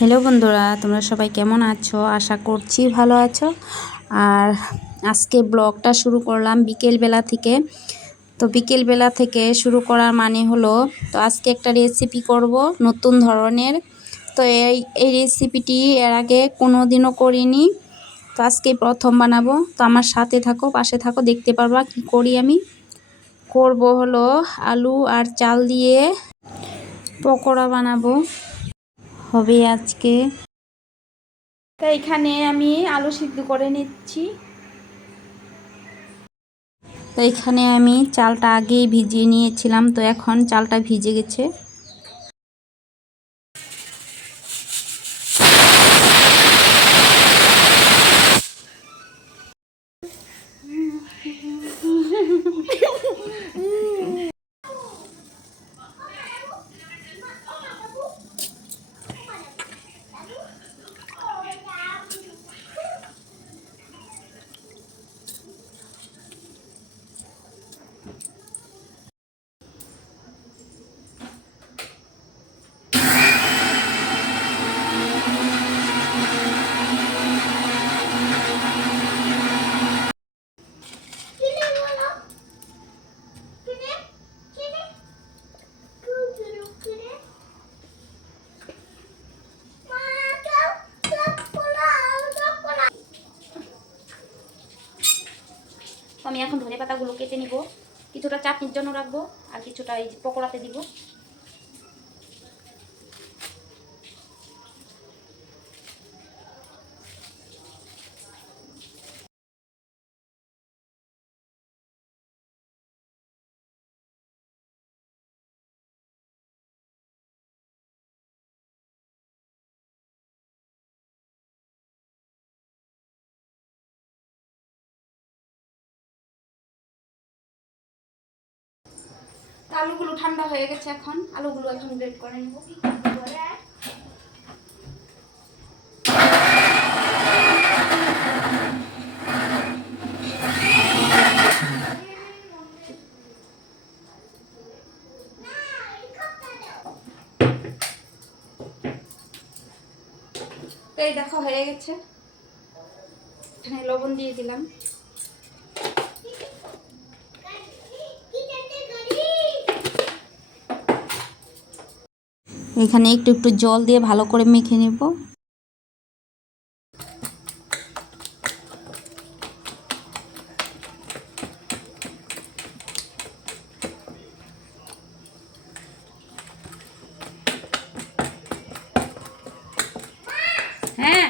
Hello বন্ধুরা, তোমরা সবাই কেমন আছো? আশা করছি ভালো আছো। আর আজকে ব্লগটা শুরু করলাম বিকেলবেলা থেকে। তো বিকেলবেলা থেকে শুরু করার মানে হলো, তো আজকে একটা রেসিপি করব নতুন ধরনের। তো এই রেসিপিটি এর আগে কোনো দিনও করিনি, তো আজকে প্রথম বানাবো। তো আমার সাথে থাকো, পাশে থাকো, দেখতে পারবা কি করি। আমি করব হলো আলু আর চাল দিয়ে পকোড়া বানাবো হবে আজকে। তো এখানে আমি আলু সিদ্ধ করে নিচ্ছি। তো এখানে আমি চালটা আগেই ভিজিয়ে নিয়েছিলাম, তো এখন চালটা ভিজে গেছে। আমি এখন ধনেপাতাগুলো কেটে নিব, কিছুটা চাটনির জন্য রাখবো আর কিছুটা এই পকোড়াতে দিব। আলুগুলো ঠান্ডা হয়ে গেছে, এখন আলুগুলো এখন গ্রেট করে নেব। তো এই দেখো হয়ে গেছে, এখানে লবণ দিয়ে দিলাম। এখানে একটু একটু জল দিয়ে ভালো করে মেখে নেব। হ্যাঁ,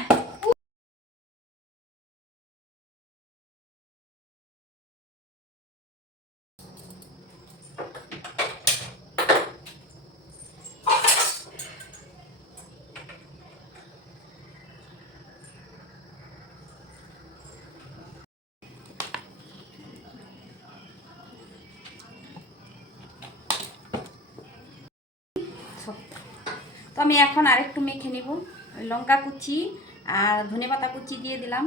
তো আমি এখন আরেকটু মেখে নেব। লঙ্কা কুচি আর ধনেপাতা কুচি দিয়ে দিলাম।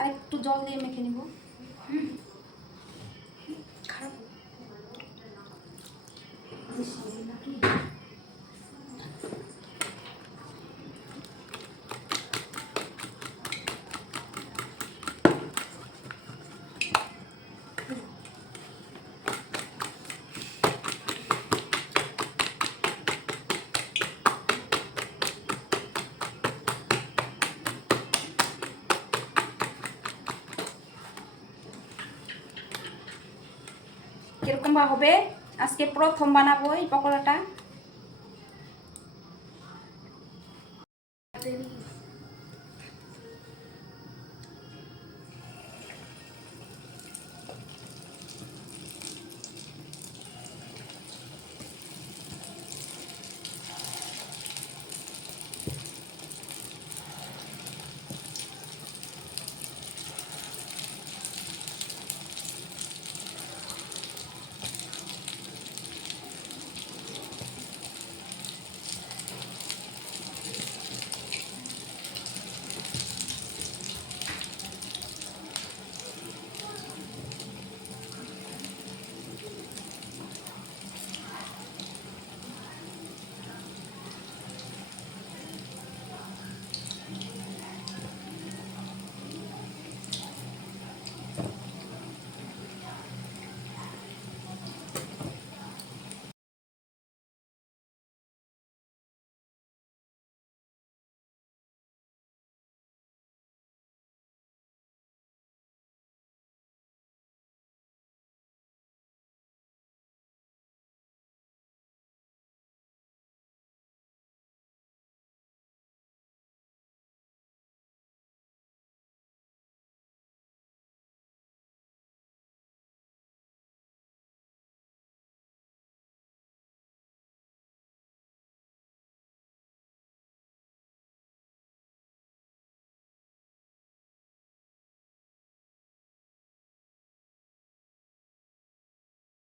আর একটু জল দিয়ে মেখে নেব। খারাপ কিরকম বা হবে, আজকে প্রথম বানাবো এই পকোড়াটা।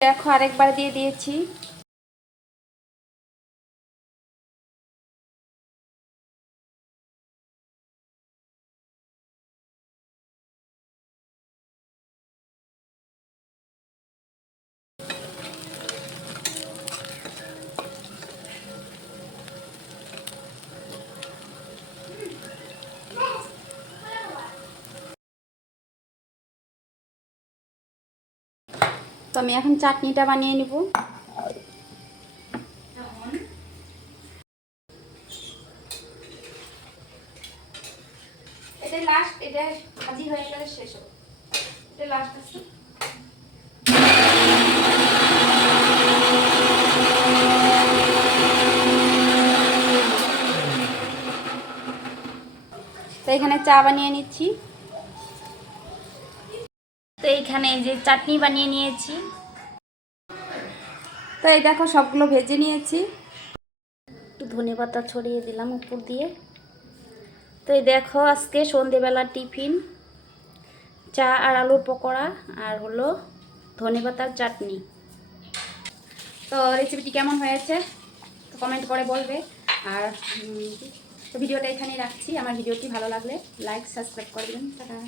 দেখো আরেকবার দিয়ে দিয়েছি। তো আমি এখন চাটনিটা বানিয়ে নিব। এটা লাস্ট, এটা ভাজি হয়ে গেলে শেষ হবে। এটা লাস্ট আছে। তো এখানে চা বানিয়ে নিচ্ছি। তো এইখানে এই যে চাটনি বানিয়ে নিয়েছি। তো এই দেখো সবগুলো ভেজে নিয়েছি। একটু ধনেপাতা ছড়িয়ে দিলাম উপর দিয়ে। তো এই দেখো আজকে সন্ধেবেলার টিফিন চা আর আলুর পকোড়া আর হলো ধনেপাতার চাটনি। তো রেসিপিটি কেমন হয়েছে তো কমেন্ট করে বলবে। আর তো ভিডিওটা এখানেই রাখছি। আমার ভিডিওটি ভালো লাগলে লাইক সাবস্ক্রাইব করে দেবেন। টাটা।